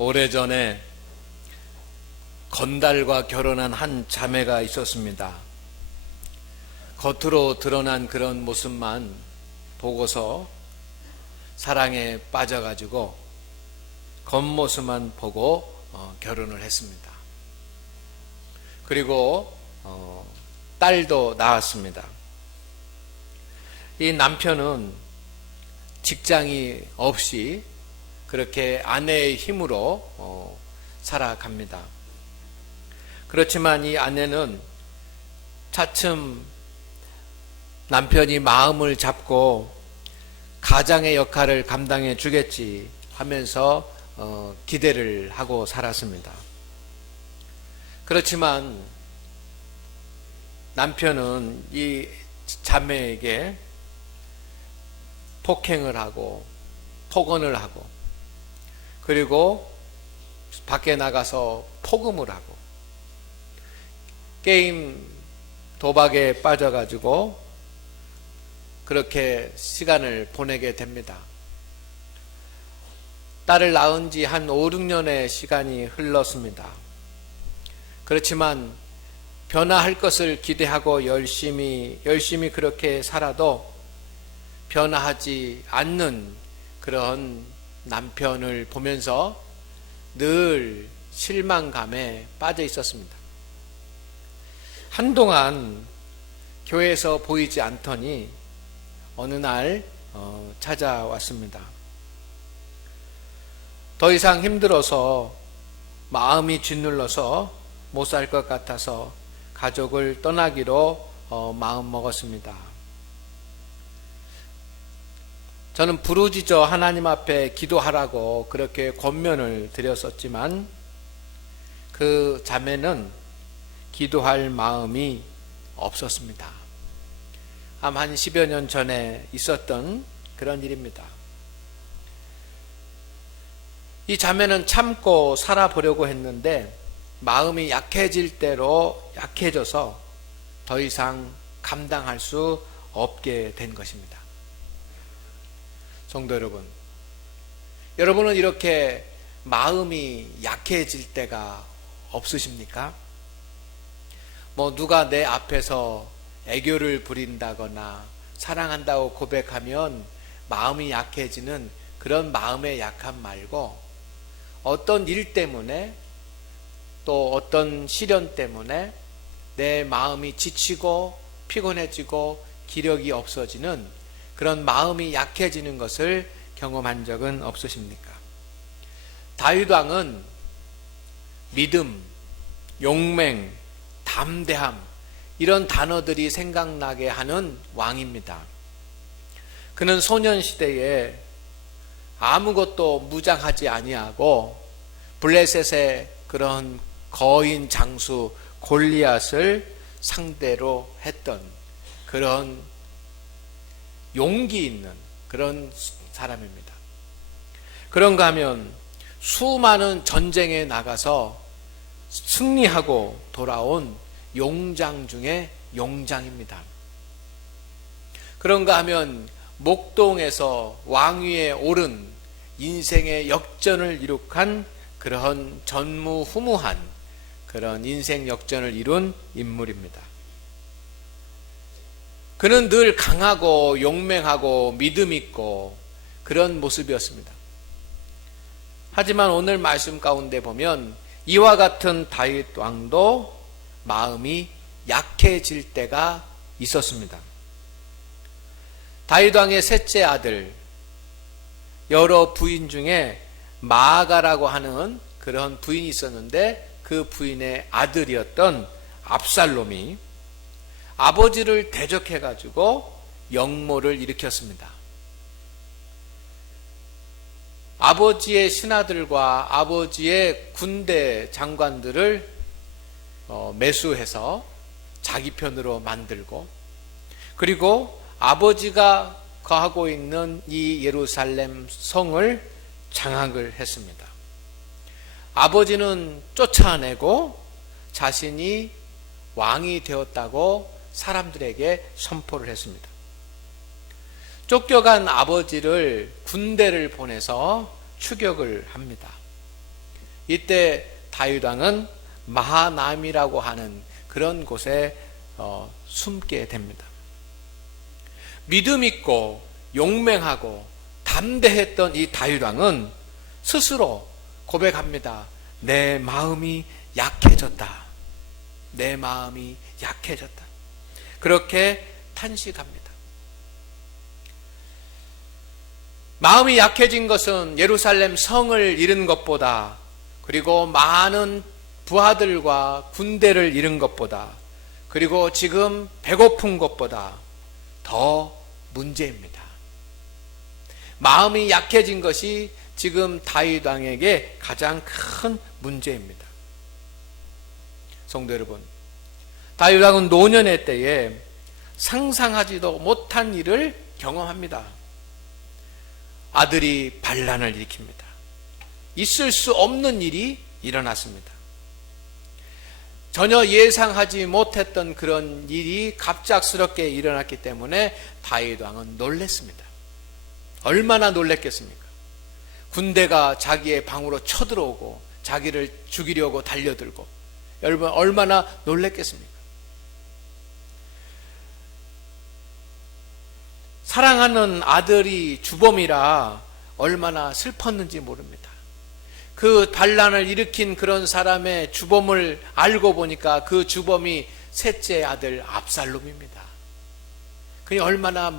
오래전에 건달과 결혼한 한 자매가 있었습니다. 겉으로 드러난 그런 모습만 보고서 사랑에 빠져가지고 겉모습만 보고 결혼을 했습니다. 그리고 딸도 낳았습니다. 이 남편은 직장이 없이 그렇게 아내의 힘으로 살아갑니다. 그렇지만 이 아내는 차츰 남편이 마음을 잡고 가장의 역할을 감당해 주겠지 하면서 기대를 하고 살았습니다. 그렇지만 남편은 이 자매에게 폭행을 하고 폭언을 하고 그리고 밖에 나가서 포금을 하고 게임 도박에 빠져가지고 그렇게 시간을 보내게 됩니다. 딸을 낳은 지 한 5, 6년의 시간이 흘렀습니다. 그렇지만 변화할 것을 기대하고 열심히 그렇게 살아도 변화하지 않는 그런 남편을 보면서 늘 실망감에 빠져 있었습니다. 한동안 교회에서 보이지 않더니 어느 날 찾아왔습니다. 더 이상 힘들어서 마음이 짓눌러서 못 살 것 같아서 가족을 떠나기로 마음 먹었습니다. 저는 부르짖어 하나님 앞에 기도하라고 그렇게 권면을 드렸었지만 그 자매는 기도할 마음이 없었습니다. 아마 한 10여 년 전에 있었던 그런 일입니다. 이 자매는 참고 살아보려고 했는데 마음이 약해질 대로 약해져서 더 이상 감당할 수 없게 된 것입니다. 성도 여러분, 여러분은 이렇게 마음이 약해질 때가 없으십니까? 누가 내 앞에서 애교를 부린다거나 사랑한다고 고백하면 마음이 약해지는 그런 마음의 약함 말고 어떤 일 때문에 또 어떤 시련 때문에 내 마음이 지치고 피곤해지고 기력이 없어지는 그런 마음이 약해지는 것을 경험한 적은 없으십니까? 다윗 왕은 믿음, 용맹, 담대함 이런 단어들이 생각나게 하는 왕입니다. 그는 소년시대에 아무것도 무장하지 아니하고 블레셋의 그런 거인 장수 골리앗을 상대로 했던 그런 용기 있는 그런 사람입니다. 그런가 하면 수많은 전쟁에 나가서 승리하고 돌아온 용장 중에 용장입니다. 그런가 하면 목동에서 왕위에 오른 인생의 역전을 이룩한 그런 전무후무한 그런 인생 역전을 이룬 인물입니다. 그는 늘 강하고 용맹하고 믿음 있고 그런 모습이었습니다. 하지만 오늘 말씀 가운데 보면 이와 같은 다윗 왕도 마음이 약해질 때가 있었습니다. 다윗 왕의 셋째 아들, 여러 부인 중에 마아가라고 하는 그런 부인이 있었는데 그 부인의 아들이었던 압살롬이 아버지를 대적해가지고 역모를 일으켰습니다. 아버지의 신하들과 아버지의 군대 장관들을 매수해서 자기 편으로 만들고 그리고 아버지가 거하고 있는 이 예루살렘 성을 장악을 했습니다. 아버지는 쫓아내고 자신이 왕이 되었다고 사람들에게 선포를 했습니다. 쫓겨간 아버지를 군대를 보내서 추격을 합니다. 이때 다윗 왕은 마하나임이라고 하는 그런 곳에 숨게 됩니다. 믿음 있고 용맹하고 담대했던 이 다윗 왕은 스스로 고백합니다. 내 마음이 약해졌다. 내 마음이 약해졌다. 그렇게 탄식합니다. 마음이 약해진 것은 예루살렘 성을 잃은 것보다, 그리고 많은 부하들과 군대를 잃은 것보다, 그리고 지금 배고픈 것보다 더 문제입니다. 마음이 약해진 것이 지금 다윗 왕에게 가장 큰 문제입니다. 성도 여러분, 다윗 왕은 노년의 때에 상상하지도 못한 일을 경험합니다. 아들이 반란을 일으킵니다. 있을 수 없는 일이 일어났습니다. 전혀 예상하지 못했던 그런 일이 갑작스럽게 일어났기 때문에 다윗 왕은 놀랐습니다. 얼마나 놀랐겠습니까? 군대가 자기의 방으로 쳐들어오고 자기를 죽이려고 달려들고 여러분 얼마나 놀랐겠습니까? 사랑하는 아들이 주범이라 얼마나 슬펐는지 모릅니다. 그 반란을 일으킨 그런 사람의 주범을 알고 보니까 그 주범이 셋째 아들 압살롬입니다. 그니 얼마나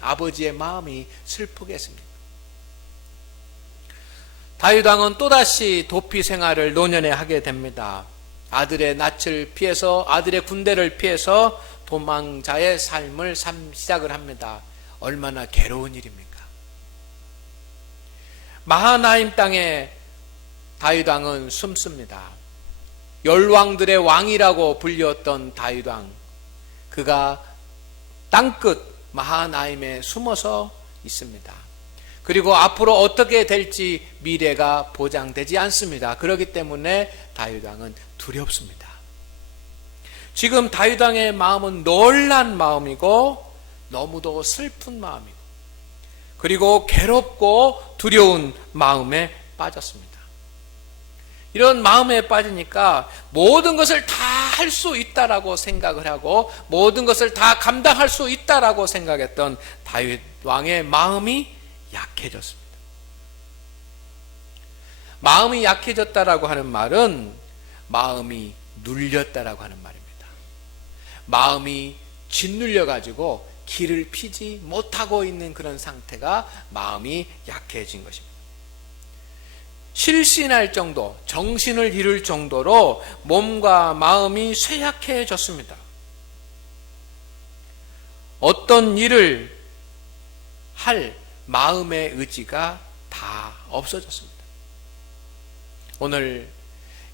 아버지의 마음이 슬프겠습니까? 다윗 왕은 또다시 도피 생활을 노년에 하게 됩니다. 아들의 낯을 피해서, 아들의 군대를 피해서 도망자의 삶을 시작을 합니다. 얼마나 괴로운 일입니까? 마하나임 땅에 다윗 왕은 숨습니다. 열왕들의 왕이라고 불렸던 다윗 왕, 그가 땅끝 마하나임에 숨어서 있습니다. 그리고 앞으로 어떻게 될지 미래가 보장되지 않습니다. 그렇기 때문에 다윗 왕은 두렵습니다. 지금 다윗 왕의 마음은 놀란 마음이고 너무도 슬픈 마음이고, 그리고 괴롭고 두려운 마음에 빠졌습니다. 이런 마음에 빠지니까 모든 것을 다 할 수 있다라고 생각을 하고 모든 것을 다 감당할 수 있다라고 생각했던 다윗 왕의 마음이 약해졌습니다. 마음이 약해졌다라고 하는 말은 마음이 눌렸다라고 하는 말입니다. 마음이 짓눌려 가지고 길을 피지 못하고 있는 그런 상태가 마음이 약해진 것입니다. 실신할 정도, 정신을 잃을 정도로 몸과 마음이 쇠약해졌습니다. 어떤 일을 할 마음의 의지가 다 없어졌습니다. 오늘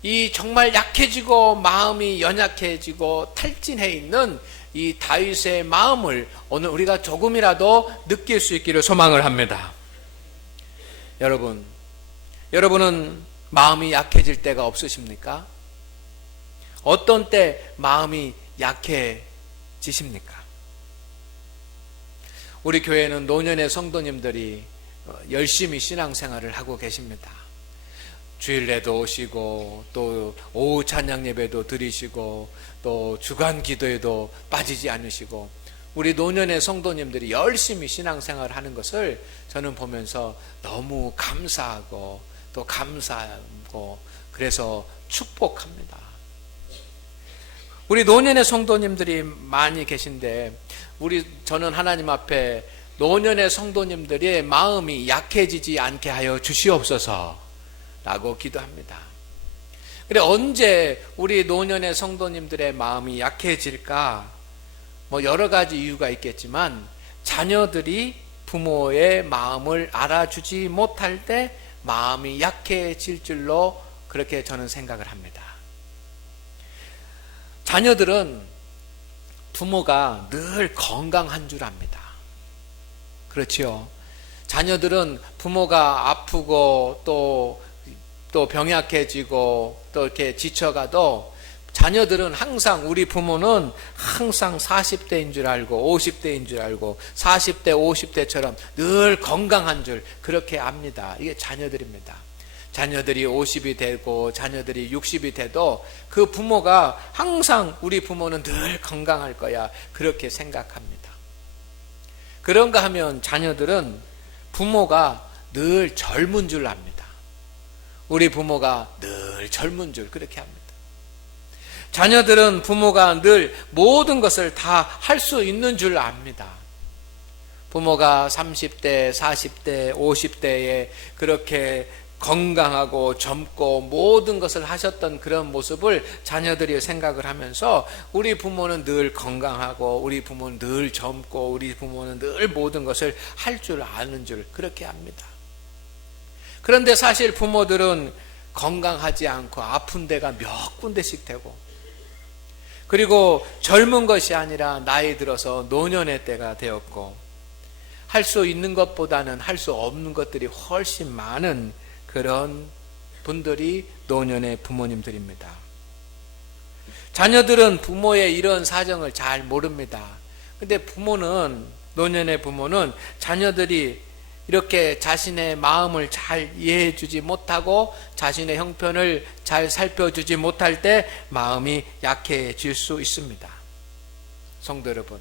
이 정말 약해지고 마음이 연약해지고 탈진해 있는 이 다윗의 마음을 오늘 우리가 조금이라도 느낄 수 있기를 소망을 합니다. 여러분은 마음이 약해질 때가 없으십니까? 어떤 때 마음이 약해지십니까? 우리 교회는 노년의 성도님들이 열심히 신앙생활을 하고 계십니다. 주일에도 오시고 또 오후 찬양 예배도 드리시고 또 주간 기도에도 빠지지 않으시고 우리 노년의 성도님들이 열심히 신앙생활을 하는 것을 저는 보면서 너무 감사하고 또 감사하고 그래서 축복합니다. 우리 노년의 성도님들이 많이 계신데 저는 하나님 앞에 노년의 성도님들의 마음이 약해지지 않게 하여 주시옵소서 라고 기도합니다. 그래 언제 우리 노년의 성도님들의 마음이 약해질까? 여러 가지 이유가 있겠지만 자녀들이 부모의 마음을 알아주지 못할 때 마음이 약해질 줄로 그렇게 저는 생각을 합니다. 자녀들은 부모가 늘 건강한 줄 압니다. 그렇지요. 자녀들은 부모가 아프고 또 병약해지고 또 이렇게 지쳐가도 자녀들은 항상 우리 부모는 항상 40대인 줄 알고 50대인 줄 알고 40대 50대처럼 늘 건강한 줄 그렇게 압니다. 이게 자녀들입니다. 자녀들이 50이 되고 자녀들이 60이 돼도 그 부모가 항상 우리 부모는 늘 건강할 거야, 그렇게 생각합니다. 그런가 하면 자녀들은 부모가 늘 젊은 줄 압니다. 우리 부모가 늘 젊은 줄 그렇게 합니다. 자녀들은 부모가 늘 모든 것을 다 할 수 있는 줄 압니다. 부모가 30대, 40대, 50대에 그렇게 건강하고 젊고 모든 것을 하셨던 그런 모습을 자녀들이 생각을 하면서 우리 부모는 늘 건강하고 우리 부모는 늘 젊고 우리 부모는 늘 모든 것을 할 줄 아는 줄 그렇게 합니다. 그런데 사실 부모들은 건강하지 않고 아픈 데가 몇 군데씩 되고, 그리고 젊은 것이 아니라 나이 들어서 노년의 때가 되었고, 할 수 있는 것보다는 할 수 없는 것들이 훨씬 많은 그런 분들이 노년의 부모님들입니다. 자녀들은 부모의 이런 사정을 잘 모릅니다. 근데 부모는, 노년의 부모는 자녀들이 이렇게 자신의 마음을 잘 이해해 주지 못하고 자신의 형편을 잘 살펴주지 못할 때 마음이 약해질 수 있습니다. 성도 여러분,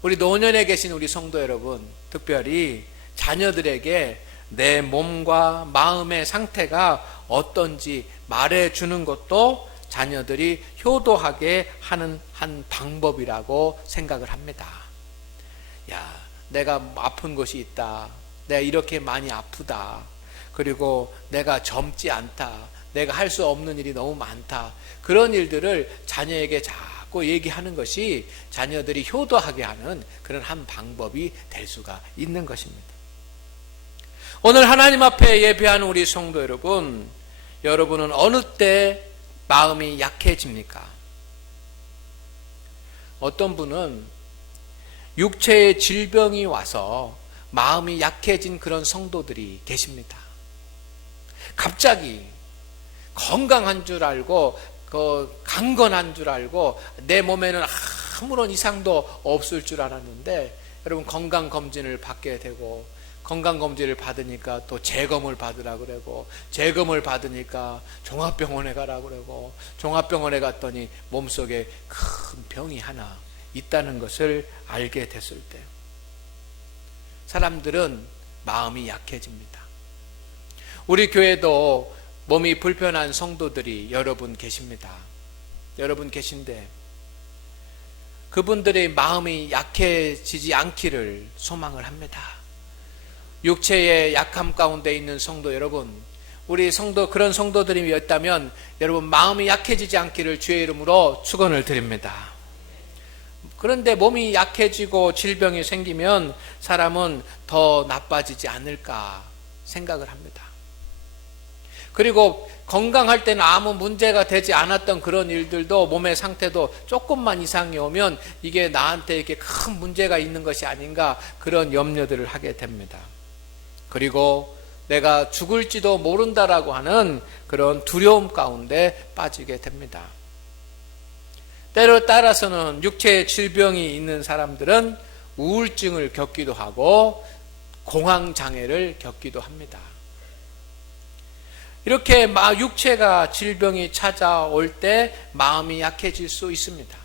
우리 노년에 계신 우리 성도 여러분, 특별히 자녀들에게 내 몸과 마음의 상태가 어떤지 말해주는 것도 자녀들이 효도하게 하는 한 방법이라고 생각을 합니다. 야, 내가 아픈 것이 있다. 내가 이렇게 많이 아프다. 그리고 내가 젊지 않다. 내가 할 수 없는 일이 너무 많다. 그런 일들을 자녀에게 자꾸 얘기하는 것이 자녀들이 효도하게 하는 그런 한 방법이 될 수가 있는 것입니다. 오늘 하나님 앞에 예배하는 우리 성도 여러분, 여러분은 어느 때 마음이 약해집니까? 어떤 분은 육체의 질병이 와서 마음이 약해진 그런 성도들이 계십니다. 갑자기 건강한 줄 알고 강건한 줄 알고 내 몸에는 아무런 이상도 없을 줄 알았는데, 여러분 건강검진을 받게 되고, 건강검진을 받으니까 또 재검을 받으라고 그러고, 재검을 받으니까 종합병원에 가라고 그러고, 종합병원에 갔더니 몸속에 큰 병이 하나 있다는 것을 알게 됐을 때 사람들은 마음이 약해집니다. 우리 교회도 몸이 불편한 성도들이 여러분 계십니다. 여러분 계신데 그분들의 마음이 약해지지 않기를 소망을 합니다. 육체의 약함 가운데 있는 성도 여러분, 우리 성도, 그런 성도들이 있다면 여러분 마음이 약해지지 않기를 주의 이름으로 축원을 드립니다. 그런데 몸이 약해지고 질병이 생기면 사람은 더 나빠지지 않을까 생각을 합니다. 그리고 건강할 때는 아무 문제가 되지 않았던 그런 일들도 몸의 상태도 조금만 이상이 오면 이게 나한테 이렇게 큰 문제가 있는 것이 아닌가, 그런 염려들을 하게 됩니다. 그리고 내가 죽을지도 모른다라고 하는 그런 두려움 가운데 빠지게 됩니다. 때로 따라서는 육체의 질병이 있는 사람들은 우울증을 겪기도 하고 공황장애를 겪기도 합니다. 이렇게 육체가 질병이 찾아올 때 마음이 약해질 수 있습니다.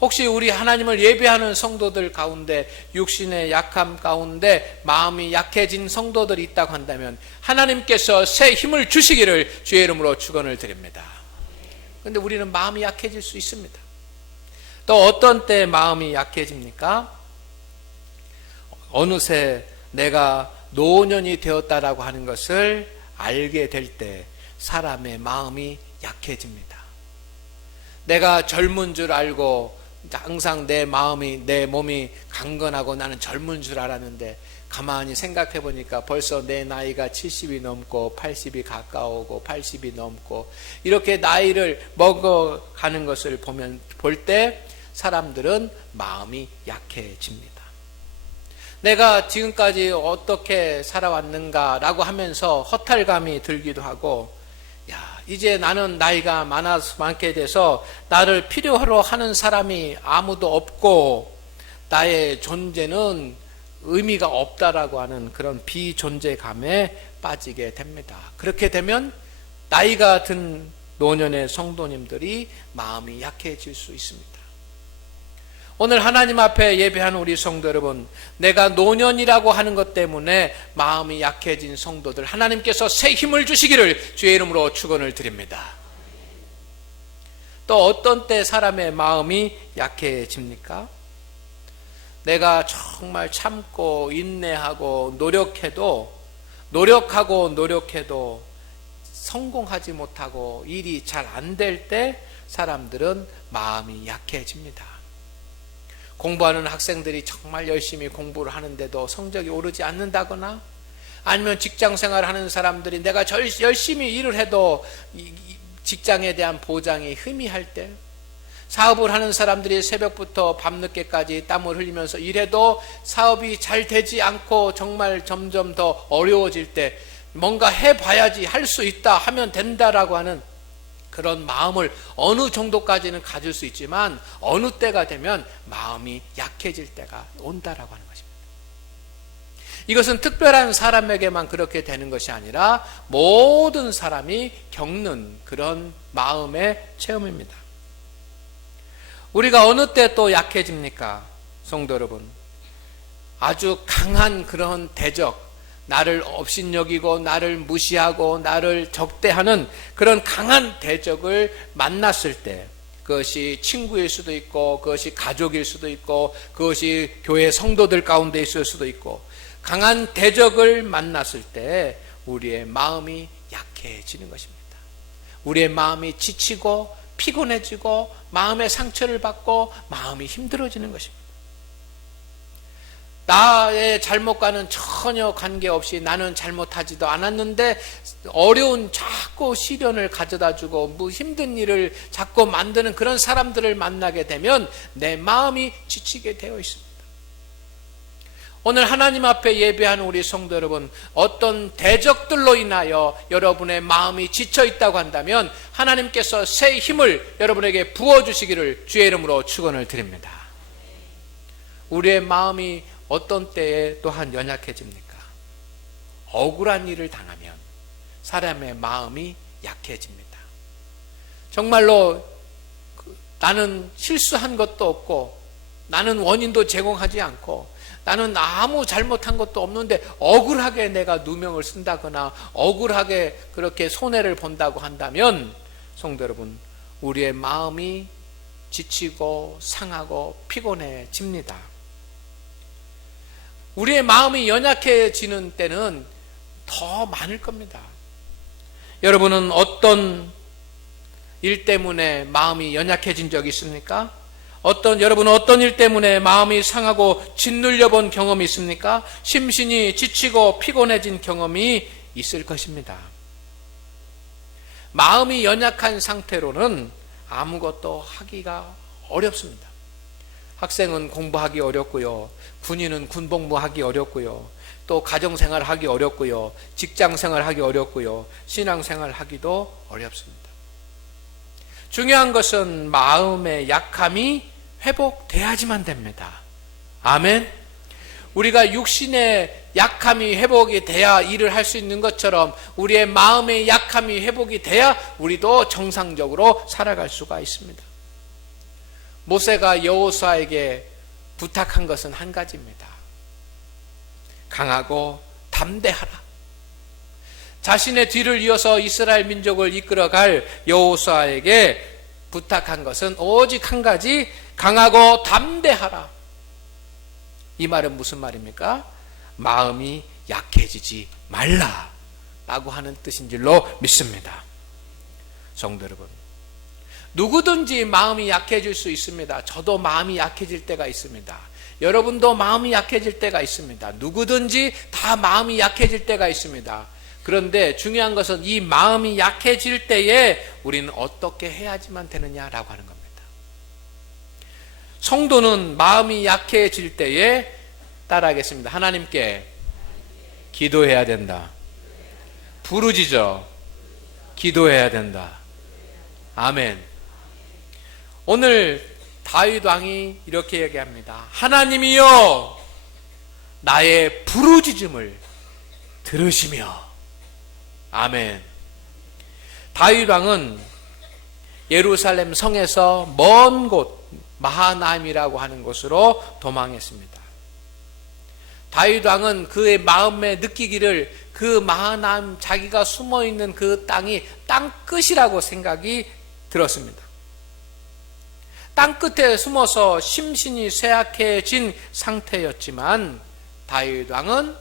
혹시 우리 하나님을 예배하는 성도들 가운데 육신의 약함 가운데 마음이 약해진 성도들이 있다고 한다면 하나님께서 새 힘을 주시기를 주의 이름으로 축원을 드립니다. 그런데 우리는 마음이 약해질 수 있습니다. 또 어떤 때 마음이 약해집니까? 어느새 내가 노년이 되었다라고 하는 것을 알게 될 때 사람의 마음이 약해집니다. 내가 젊은 줄 알고 항상 내 몸이 강건하고 나는 젊은 줄 알았는데 가만히 생각해 보니까 벌써 내 나이가 70이 넘고 80이 가까우고 80이 넘고 이렇게 나이를 먹어가는 것을 볼 때 사람들은 마음이 약해집니다. 내가 지금까지 어떻게 살아왔는가라고 하면서 허탈감이 들기도 하고, 이제 나는 나이가 많게 돼서 나를 필요로 하는 사람이 아무도 없고 나의 존재는 의미가 없다라고 하는 그런 비존재감에 빠지게 됩니다. 그렇게 되면 나이가 든 노년의 성도님들이 마음이 약해질 수 있습니다. 오늘 하나님 앞에 예배하는 우리 성도 여러분, 내가 노년이라고 하는 것 때문에 마음이 약해진 성도들, 하나님께서 새 힘을 주시기를 주의 이름으로 축원을 드립니다. 또 어떤 때 사람의 마음이 약해집니까? 내가 정말 참고 인내하고 노력해도 성공하지 못하고 일이 잘 안 될 때 사람들은 마음이 약해집니다. 공부하는 학생들이 정말 열심히 공부를 하는데도 성적이 오르지 않는다거나, 아니면 직장 생활을 하는 사람들이 내가 열심히 일을 해도 직장에 대한 보장이 희미할 때, 사업을 하는 사람들이 새벽부터 밤늦게까지 땀을 흘리면서 일해도 사업이 잘 되지 않고 정말 점점 더 어려워질 때, 뭔가 해봐야지, 할 수 있다, 하면 된다라고 하는 그런 마음을 어느 정도까지는 가질 수 있지만 어느 때가 되면 마음이 약해질 때가 온다라고 하는 것입니다. 이것은 특별한 사람에게만 그렇게 되는 것이 아니라 모든 사람이 겪는 그런 마음의 체험입니다. 우리가 어느 때 또 약해집니까? 성도 여러분, 아주 강한 그런 대적, 나를 업신여기고 나를 무시하고 나를 적대하는 그런 강한 대적을 만났을 때, 그것이 친구일 수도 있고 그것이 가족일 수도 있고 그것이 교회 성도들 가운데 있을 수도 있고, 강한 대적을 만났을 때 우리의 마음이 약해지는 것입니다. 우리의 마음이 지치고 피곤해지고 마음의 상처를 받고 마음이 힘들어지는 것입니다. 나의 잘못과는 전혀 관계없이 나는 잘못하지도 않았는데 어려운 자꾸 시련을 가져다주고 힘든 일을 자꾸 만드는 그런 사람들을 만나게 되면 내 마음이 지치게 되어 있습니다. 오늘 하나님 앞에 예배하는 우리 성도 여러분, 어떤 대적들로 인하여 여러분의 마음이 지쳐 있다고 한다면 하나님께서 새 힘을 여러분에게 부어주시기를 주의 이름으로 축원을 드립니다. 우리의 마음이 어떤 때에 또한 연약해집니까? 억울한 일을 당하면 사람의 마음이 약해집니다. 정말로 나는 실수한 것도 없고 나는 원인도 제공하지 않고 나는 아무 잘못한 것도 없는데 억울하게 내가 누명을 쓴다거나 억울하게 그렇게 손해를 본다고 한다면 성도 여러분, 우리의 마음이 지치고 상하고 피곤해집니다. 우리의 마음이 연약해지는 때는 더 많을 겁니다. 여러분은 어떤 일 때문에 마음이 연약해진 적이 있습니까? 여러분은 어떤 일 때문에 마음이 상하고 짓눌려 본 경험이 있습니까? 심신이 지치고 피곤해진 경험이 있을 것입니다. 마음이 연약한 상태로는 아무것도 하기가 어렵습니다. 학생은 공부하기 어렵고요. 군인은 군복무하기 어렵고요. 또 가정생활 하기 어렵고요. 직장생활 하기 어렵고요. 신앙생활 하기도 어렵습니다. 중요한 것은 마음의 약함이 회복돼야지만 됩니다. 아멘. 우리가 육신의 약함이 회복이 돼야 일을 할 수 있는 것처럼 우리의 마음의 약함이 회복이 돼야 우리도 정상적으로 살아갈 수가 있습니다. 모세가 여호수아에게 부탁한 것은 한 가지입니다. 강하고 담대하라. 자신의 뒤를 이어서 이스라엘 민족을 이끌어갈 여호수아에게 부탁한 것은 오직 한 가지, 강하고 담대하라. 이 말은 무슨 말입니까? 마음이 약해지지 말라 라고 하는 뜻인 줄로 믿습니다. 성도 여러분, 누구든지 마음이 약해질 수 있습니다. 저도 마음이 약해질 때가 있습니다. 여러분도 마음이 약해질 때가 있습니다. 누구든지 다 마음이 약해질 때가 있습니다. 그런데 중요한 것은 이 마음이 약해질 때에 우리는 어떻게 해야지만 되느냐라고 하는 겁니다. 성도는 마음이 약해질 때에 따라하겠습니다. 하나님께 기도해야 된다. 부르짖어 기도해야 된다. 아멘. 오늘 다윗 왕이 이렇게 얘기합니다. 하나님이여, 나의 부르짖음을 들으시며. 아멘. 다윗 왕은 예루살렘 성에서 먼 곳 마하나임이라고 하는 곳으로 도망했습니다. 다윗 왕은 그의 마음에 느끼기를 그 마하나임, 자기가 숨어있는 그 땅이 땅끝이라고 생각이 들었습니다. 땅끝에 숨어서 심신이 쇠약해진 상태였지만 다윗 왕은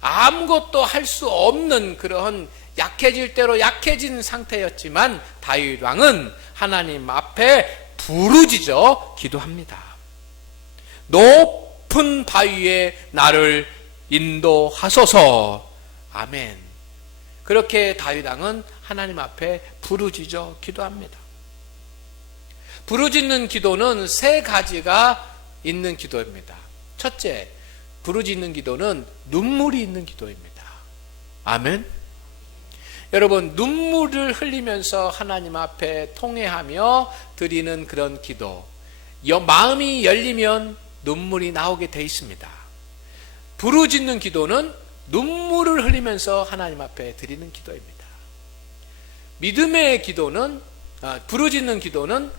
아무것도 할 수 없는 그러한 약해질 대로 약해진 상태였지만 다윗 왕은 하나님 앞에 부르짖어 기도합니다. 높은 바위에 나를 인도하소서. 아멘. 그렇게 다윗 왕은 하나님 앞에 부르짖어 기도합니다. 부르짖는 기도는 세 가지가 있는 기도입니다. 첫째, 부르짖는 기도는 눈물이 있는 기도입니다. 아멘. 여러분, 눈물을 흘리면서 하나님 앞에 통회하며 드리는 그런 기도, 마음이 열리면 눈물이 나오게 돼 있습니다. 부르짖는 기도는 눈물을 흘리면서 하나님 앞에 드리는 기도입니다. 믿음의 기도는, 부르짖는 기도는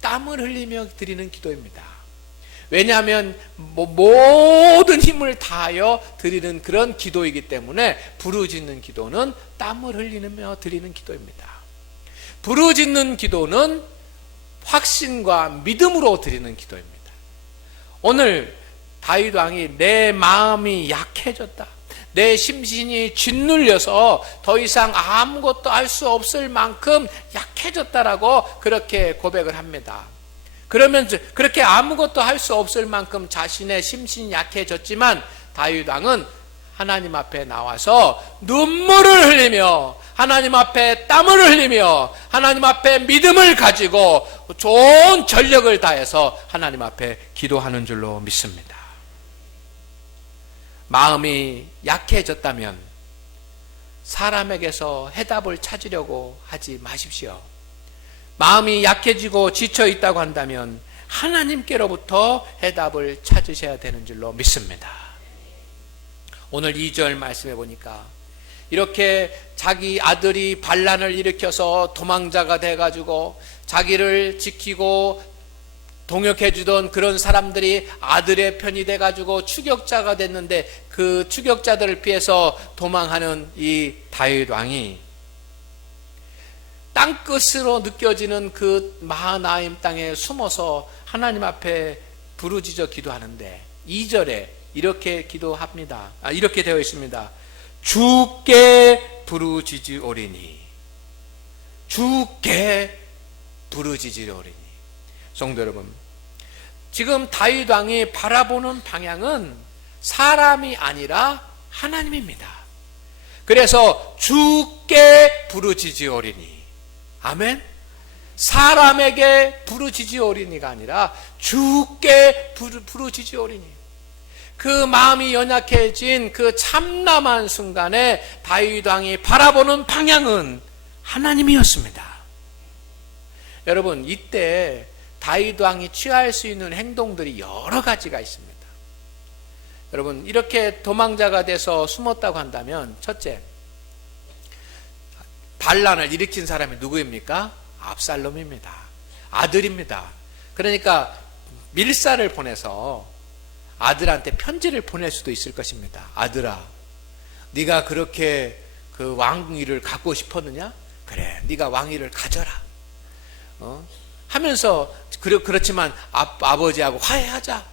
땀을 흘리며 드리는 기도입니다. 왜냐하면 모든 힘을 다하여 드리는 그런 기도이기 때문에 부르짖는 기도는 땀을 흘리며 드리는 기도입니다. 부르짖는 기도는 확신과 믿음으로 드리는 기도입니다. 오늘 다윗 왕이 내 마음이 약해졌다, 내 심신이 짓눌려서 더 이상 아무것도 할 수 없을 만큼 약해졌다라고 그렇게 고백을 합니다. 그러면서 그렇게 아무것도 할 수 없을 만큼 자신의 심신이 약해졌지만 다윗 왕은 하나님 앞에 나와서 눈물을 흘리며 하나님 앞에 땀을 흘리며 하나님 앞에 믿음을 가지고 좋은 전력을 다해서 하나님 앞에 기도하는 줄로 믿습니다. 마음이 약해졌다면 사람에게서 해답을 찾으려고 하지 마십시오. 마음이 약해지고 지쳐 있다고 한다면 하나님께로부터 해답을 찾으셔야 되는 줄로 믿습니다. 오늘 2절 말씀해 보니까 이렇게 자기 아들이 반란을 일으켜서 도망자가 돼가지고 자기를 지키고 동역해 주던 그런 사람들이 아들의 편이 돼가지고 추격자가 됐는데 그 추격자들을 피해서 도망하는 이 다윗 왕이 땅끝으로 느껴지는 그 마하나임 땅에 숨어서 하나님 앞에 부르짖어 기도하는데 2절에 이렇게 기도합니다. 이렇게 되어 있습니다. 주께 부르짖으오리니, 주께 부르짖으오리니. 성도 여러분, 지금 다윗 왕이 바라보는 방향은 사람이 아니라 하나님입니다. 그래서 주께 부르짖으오리니, 아멘. 사람에게 부르짖으오리니가 아니라 주께 부르짖으오리니. 그 마음이 연약해진 그 참담한 순간에 다윗 왕이 바라보는 방향은 하나님이었습니다. 여러분, 이때 다윗 왕이 취할 수 있는 행동들이 여러 가지가 있습니다. 여러분, 이렇게 도망자가 돼서 숨었다고 한다면 첫째, 반란을 일으킨 사람이 누구입니까? 압살롬입니다. 아들입니다. 그러니까 밀사를 보내서 아들한테 편지를 보낼 수도 있을 것입니다. 아들아, 네가 그렇게 그 왕위를 갖고 싶었느냐? 그래, 네가 왕위를 가져라. 하면서 그렇지만 아버지하고 화해하자.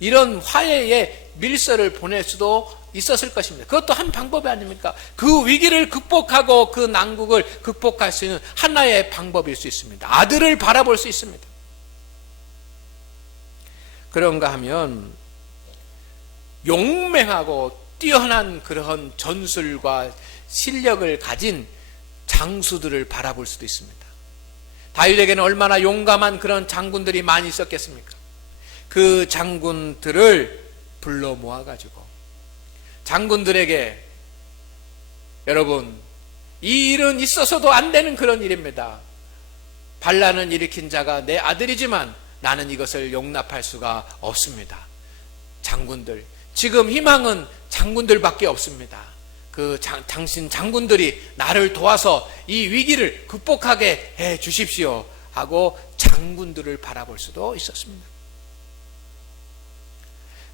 이런 화해의 밀서를 보낼 수도 있었을 것입니다. 그것도 한 방법이 아닙니까? 그 위기를 극복하고 그 난국을 극복할 수 있는 하나의 방법일 수 있습니다. 아들을 바라볼 수 있습니다. 그런가 하면 용맹하고 뛰어난 그런 전술과 실력을 가진 장수들을 바라볼 수도 있습니다. 다윗에게는 얼마나 용감한 그런 장군들이 많이 있었겠습니까? 그 장군들을 불러 모아가지고 장군들에게, 여러분, 이 일은 있어서도 안 되는 그런 일입니다. 반란을 일으킨 자가 내 아들이지만 나는 이것을 용납할 수가 없습니다. 장군들, 지금 희망은 장군들밖에 없습니다. 당신 장군들이 나를 도와서 이 위기를 극복하게 해 주십시오 하고 장군들을 바라볼 수도 있었습니다.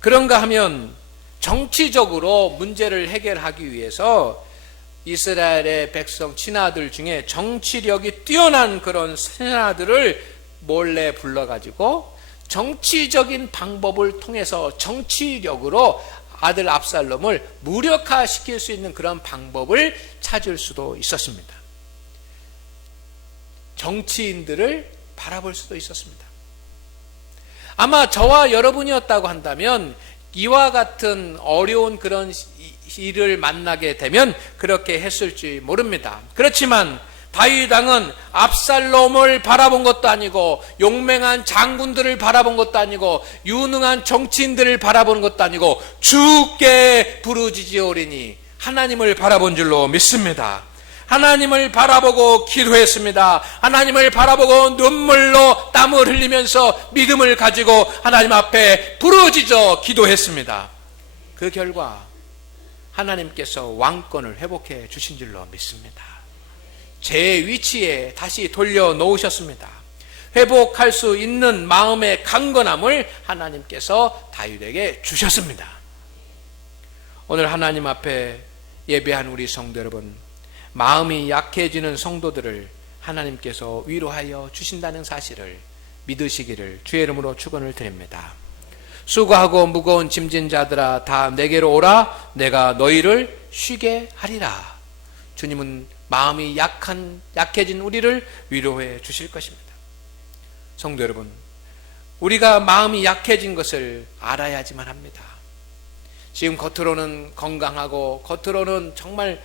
그런가 하면 정치적으로 문제를 해결하기 위해서 이스라엘의 백성 신하들 중에 정치력이 뛰어난 그런 신하들을 몰래 불러가지고 정치적인 방법을 통해서 정치력으로 아들 압살롬을 무력화시킬 수 있는 그런 방법을 찾을 수도 있었습니다. 정치인들을 바라볼 수도 있었습니다. 아마 저와 여러분이었다고 한다면 이와 같은 어려운 그런 일을 만나게 되면 그렇게 했을지 모릅니다. 그렇지만 다윗 왕은 압살롬을 바라본 것도 아니고 용맹한 장군들을 바라본 것도 아니고 유능한 정치인들을 바라본 것도 아니고 주께 부르짖으오리니 하나님을 바라본 줄로 믿습니다. 하나님을 바라보고 기도했습니다. 하나님을 바라보고 눈물로 땀을 흘리면서 믿음을 가지고 하나님 앞에 부르짖어 기도했습니다. 그 결과 하나님께서 왕권을 회복해 주신 줄로 믿습니다. 제 위치에 다시 돌려놓으셨습니다. 회복할 수 있는 마음의 강건함을 하나님께서 다윗에게 주셨습니다. 오늘 하나님 앞에 예배한 우리 성도 여러분, 마음이 약해지는 성도들을 하나님께서 위로하여 주신다는 사실을 믿으시기를 주의 이름으로 축원을 드립니다. 수고하고 무거운 짐진 자들아 다 내게로 오라. 내가 너희를 쉬게 하리라. 주님은 마음이 약해진 우리를 위로해 주실 것입니다. 성도 여러분, 우리가 마음이 약해진 것을 알아야지만 합니다. 지금 겉으로는 건강하고 겉으로는 정말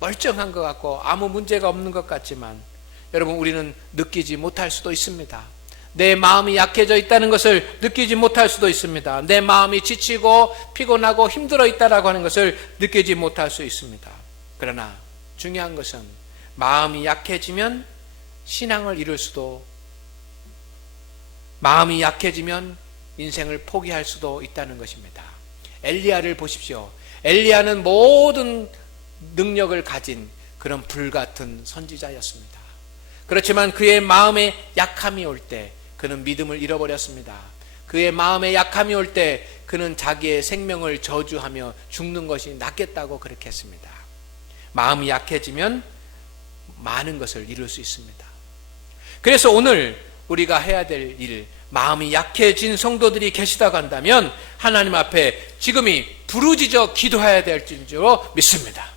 멀쩡한 것 같고 아무 문제가 없는 것 같지만 여러분, 우리는 느끼지 못할 수도 있습니다. 내 마음이 약해져 있다는 것을 느끼지 못할 수도 있습니다. 내 마음이 지치고 피곤하고 힘들어 있다라고 하는 것을 느끼지 못할 수 있습니다. 그러나 중요한 것은 마음이 약해지면 신앙을 잃을 수도, 마음이 약해지면 인생을 포기할 수도 있다는 것입니다. 엘리야를 보십시오. 엘리야는 모든 능력을 가진 그런 불같은 선지자였습니다. 그렇지만 그의 마음에 약함이 올 때 그는 믿음을 잃어버렸습니다. 그의 마음에 약함이 올 때 그는 자기의 생명을 저주하며 죽는 것이 낫겠다고 그렇게 했습니다. 마음이 약해지면 많은 것을 이룰 수 있습니다. 그래서 오늘 우리가 해야 될 일, 마음이 약해진 성도들이 계시다고 한다면 하나님 앞에 지금이 부르짖어 기도해야 될 줄로 믿습니다.